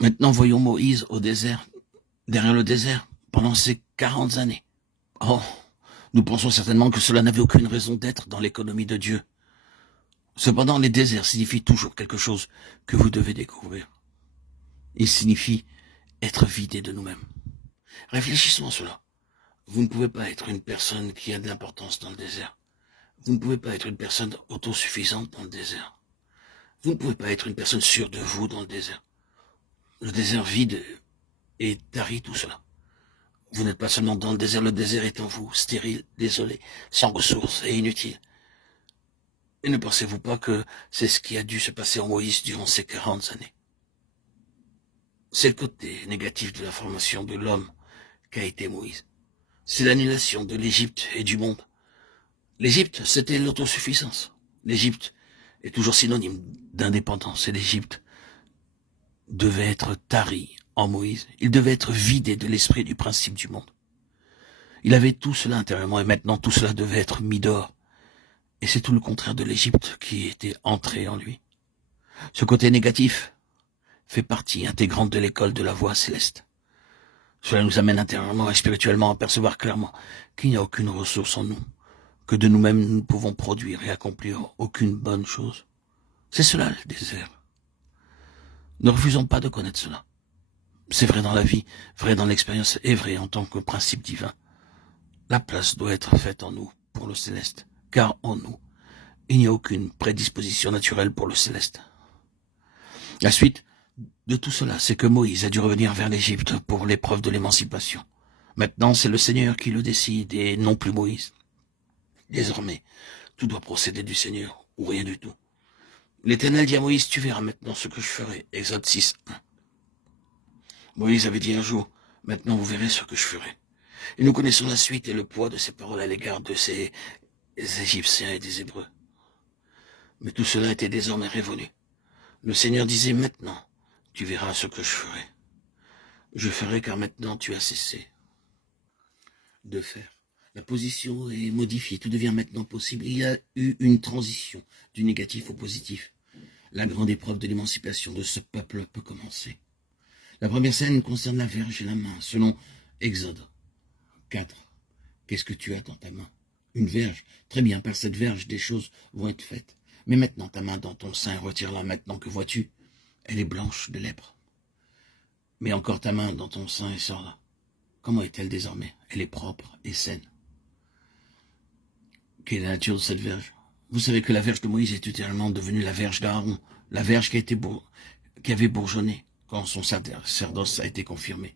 Maintenant, voyons Moïse au désert, derrière le désert, pendant ces 40 années. Oh, nous pensons certainement que cela n'avait aucune raison d'être dans l'économie de Dieu. Cependant, les déserts signifient toujours quelque chose que vous devez découvrir. Ils signifient être vidés de nous-mêmes. Réfléchissons à cela. Vous ne pouvez pas être une personne qui a de l'importance dans le désert. Vous ne pouvez pas être une personne autosuffisante dans le désert. Vous ne pouvez pas être une personne sûre de vous dans le désert. Le désert vide et tarit tout cela. Vous n'êtes pas seulement dans le désert est en vous, stérile, désolé, sans ressources et inutile. Et ne pensez-vous pas que c'est ce qui a dû se passer en Moïse durant ces 40 années? C'est le côté négatif de la formation de l'homme qu'a été Moïse. C'est l'annulation de l'Égypte et du monde. L'Égypte, c'était l'autosuffisance. L'Égypte est toujours synonyme d'indépendance et l'Égypte devait être tarie en Moïse. Il devait être vidé de l'esprit du principe du monde. Il avait tout cela intérieurement et maintenant tout cela devait être mis dehors. Et c'est tout le contraire de l'Égypte qui était entré en lui. Ce côté négatif fait partie intégrante de l'école de la voie céleste. Cela nous amène intérieurement et spirituellement à percevoir clairement qu'il n'y a aucune ressource en nous, que de nous-mêmes nous ne pouvons produire et accomplir aucune bonne chose. C'est cela le désert. Ne refusons pas de connaître cela. C'est vrai dans la vie, vrai dans l'expérience et vrai en tant que principe divin. La place doit être faite en nous pour le céleste, car en nous, il n'y a aucune prédisposition naturelle pour le céleste. La suite de tout cela, c'est que Moïse a dû revenir vers l'Égypte pour l'épreuve de l'émancipation. Maintenant, c'est le Seigneur qui le décide et non plus Moïse. Désormais, tout doit procéder du Seigneur ou rien du tout. L'Éternel dit à Moïse, tu verras maintenant ce que je ferai. Exode 6, 1. Moïse avait dit un jour, maintenant vous verrez ce que je ferai. Et nous connaissons la suite et le poids de ces paroles à l'égard de ces Égyptiens et des Hébreux. Mais tout cela était désormais révolu. Le Seigneur disait, maintenant, tu verras ce que je ferai. Je ferai car maintenant tu as cessé de faire. La position est modifiée, tout devient maintenant possible. Il y a eu une transition du négatif au positif. La grande épreuve de l'émancipation de ce peuple peut commencer. La première scène concerne la verge et la main, selon Exode 4. Qu'est-ce que tu as dans ta main? Une verge. Très bien, par cette verge, des choses vont être faites. Mais maintenant, ta main dans ton sein, retire-la maintenant, que vois-tu? Elle est blanche de lèpre. Mets encore ta main dans ton sein et sors-la. Comment est-elle désormais? Elle est propre et saine. Quelle est la nature de cette verge? Vous savez que la verge de Moïse est ultérieurement devenue la verge d'Aaron, la verge qui avait bourgeonné quand son sacerdoce a été confirmé.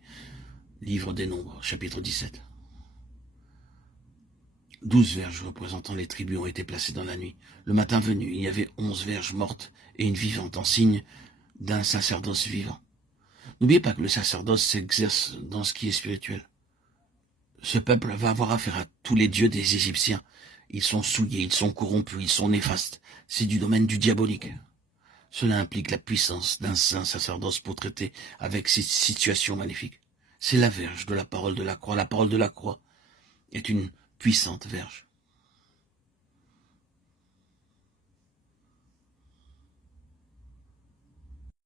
Livre des Nombres, chapitre 17. 12 verges représentant les tribus ont été placées dans la nuit. Le matin venu, il y avait 11 verges mortes et une vivante en signe d'un sacerdoce vivant. N'oubliez pas que le sacerdoce s'exerce dans ce qui est spirituel. Ce peuple va avoir affaire à tous les dieux des Égyptiens. Ils sont souillés, ils sont corrompus, ils sont néfastes. C'est du domaine du diabolique. Cela implique la puissance d'un saint sacerdoce pour traiter avec ces situations magnifiques. C'est la verge de la parole de la croix. La parole de la croix est une puissante verge.